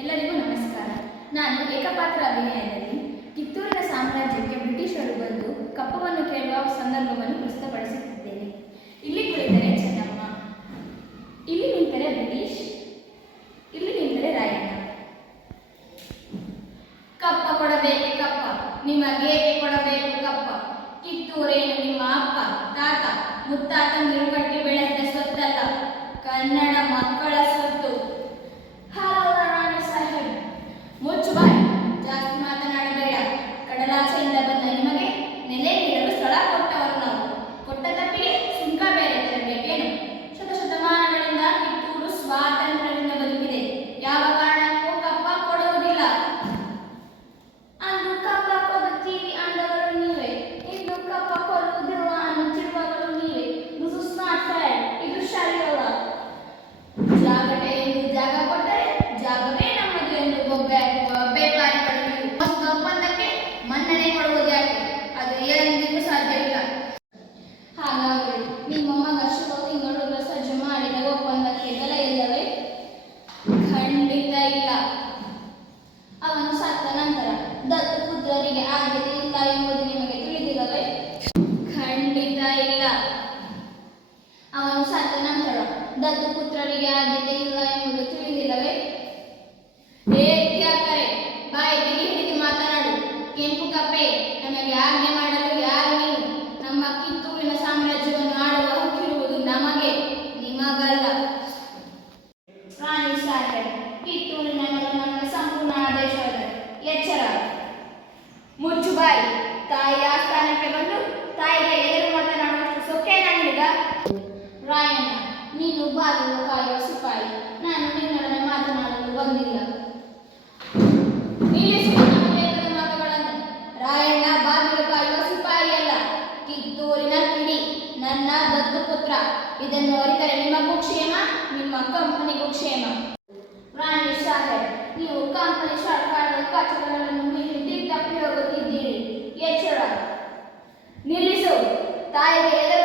ಎಲ್ಲರಿಗೂ ನಮಸ್ಕಾರ. ನಾನು ಏಕಪಾತ್ರ ಅಭಿನಯದಲ್ಲಿ ಕಿತ್ತೂರಿನ ಸಾಮ್ರಾಜ್ಯಕ್ಕೆ ಬ್ರಿಟಿಷರು ಬಂದು ಕಪ್ಪವನ್ನು ಕೇಳುವ ಸಂದರ್ಭವನ್ನು ಪ್ರಸ್ತುತಪಡಿಸುತ್ತಿದ್ದೇನೆ. ಇಲ್ಲಿ ಕುಳಿತರೆ ಚೆನ್ನಮ್ಮ, ಇಲ್ಲಿ ನಿಂತರೆ ಬ್ರಿಟಿಷ್, ಇಲ್ಲಿ ನಿಂತರೆ ರಾಯಣ್ಣ. ಕಪ್ಪ ಕೊಡಬೇಕು ಕಪ್ಪ, ನಿಮಗೇಕೆ ಕೊಡಬೇಕು ಕಪ್ಪ? ಕಿತ್ತೂರೇನು ನಿಮ್ಮ ಅಪ್ಪ ತಾತ ಮುತ್ತಾತ ನೀರು ಕಟ್ಟಿ ಬೆಳೆಸಿದ ಸ್ವತ್ತಲ್ಲ, ಕನ್ನಡ ಮಕ್ಕಳ ಸ್ವತ್ತು. ಮುಚ್ಚು ಬಾಯಿ, ಜಾಸ್ತಿ ಮಾತನಾಡಬೇಡ. ಕಡಲಾಚೆಯಿಂದ ಬಂದ ನಿಮಗೆ ನೆಲೆ ನೀಡಲು ಸ್ಥಳ ಕೊಟ್ಟವರು ನಾವು. ಕೊಟ್ಟ ತಪ್ಪಿಗೆ ಸುಂಕ ಬೇರೆ ತರಬೇಕೇನು? ಶತಶತಮಾನಗಳಿಂದ ಕಿತ್ತೂರು ಸ್ವಾತಂತ್ರ್ಯದಿಂದ ಬದುಕಿದೆ. ಯಾವ ಕಾರಣಕ್ಕೂ ಕಪ್ಪ ಕೊಡುವುದಿಲ್ಲ. ಅಂದು ಕಪ್ಪ ಕೊಡುತ್ತೀವಿ ಅಂದವರು ನೀವೇ, ಇಂದು ಕಪ್ಪ ಕೊಡುವುದಿಲ್ಲ ಅನ್ನುತ್ತಿರುವವರು ನೀವೇ. This is not fair. ಇದು ಸರಿಯಲ್ಲ. ಜಾಗಟೆ ಎಂದು ಜಾಗ ಕೊಟ್ಟರೆ ಜಾಗವೇ ನಮ್ಮದು ಎಂದು ಬೇಪಾರಿಗಳು ಒಪ್ಪಂದಕ್ಕೆ ಮನ್ನಣೆ ಕೊಡುವುದು ಯಾಕೆ? ಅದು ಎಂದಿಗೂ ಸಾಧ್ಯವಿಲ್ಲ. ಹಾಗಾದರೆ ನಿಮ್ಮ ಮಗ ತಿಂಗಳು ಸಜ್ಜು ಮಾಡಿದ ಒಪ್ಪಂದಕ್ಕೆ ಬೆಲೆ ಇಲ್ಲವೇ? ಖಂಡಿತ ಇಲ್ಲ. ಅವನು ಸತ್ತ ನಂತರ ದತ್ತು ಪುತ್ರರಿಗೆ ಆದ್ಯತೆ ಇಲ್ಲ ಎಂಬುದು ನಿಮಗೆ ತಿಳಿದಿಲ್ಲವೇ? ಖಂಡಿತ ಇಲ್ಲ. ಅವನು ಸತ್ತ ನಂತರ ದತ್ತು ಪುತ್ರರಿಗೆ ಆದ್ಯತೆ ಇಲ್ಲ ಎಂಬುದು ತಿಳಿದಿಲ್ಲವೇ? ಏತ್ಯಾಕರೆ ಬಾಯಿಗೆ ಹಿಡಿದು ಮಾತನಾಡು. ಕೆಂಪು ಕಪ್ಪೆ, ನಮಗೆ ಆಜ್ಞೆ ಮಾಡಲು ಯಾರು ನೀವು? ನಮ್ಮ ಕಿತ್ತೂರಿನ ಸಾಮ್ರಾಜ್ಯವನ್ನು ಆಳುವ ಹಕ್ಕಿರುವುದು ನಮಗೆ, ನಿಮಗಲ್ಲ. ರಾಣಿ ಸಾಹೇಬ್, ಕಿತ್ತೂರಿನ ನಮಗೆ ಸಂಪೂರ್ಣ ಆದೇಶವಾದ ಎಚ್ಚರ. ಮುಚ್ಚು ಬಾಯಿ. ತಾಯಿಯ ಆಸ್ಥಾನಕ್ಕೆ ಬಂದು ತಾಯಿಗೆ ಎದುರು ಮಾತನಾಡುವಷ್ಟು ಸೊಕ್ಕೇನ ನಿನಗ? ರಾಯಣ್ಣ, ನೀನು ಬಾಗಿಲು ಕಾಯುವ ಸಿಪಾಯಿ, ನಾನು ನಿನ್ನೊಡನೆ ಮಾತನಾಡಲು ಬಂದಿಲ್ಲ. ನಿಲ್ಲಿಸಿ ನಮ್ಮ ಲೇಖದ ಮಾತುಗಳನ್ನು. ರಾಯಣ್ಣ ಬಾಗಿಲು ಕಾಯುವ ಸಿಪಾಯಿ ಅಲ್ಲ, ಕಿತ್ತೂರಿನ ಕಿಡಿ, ನನ್ನ ದತ್ತು ಪುತ್ರ. ಇದನ್ನು ಅರಿತರೆ ನಿಮಗೂ ಕ್ಷೇಮ, ನಿಮ್ಮ ಕಂಪನಿಗೂ ಕ್ಷೇಮ. ರಾಣಿ ಸಾಹೇಬ್, ನೀವು ಕಂಪನಿ ಸರ್ಕಾರದ ಕಚೇರಿಗಳನ್ನು ಮೀರಿ ತಪ್ಪಿ ಹೋಗುತ್ತಿದ್ದೀರಿ. ಎಚ್ಚರ. ನಿಲ್ಲಿಸು. ತಾಯಿಗೆ ಎದುರು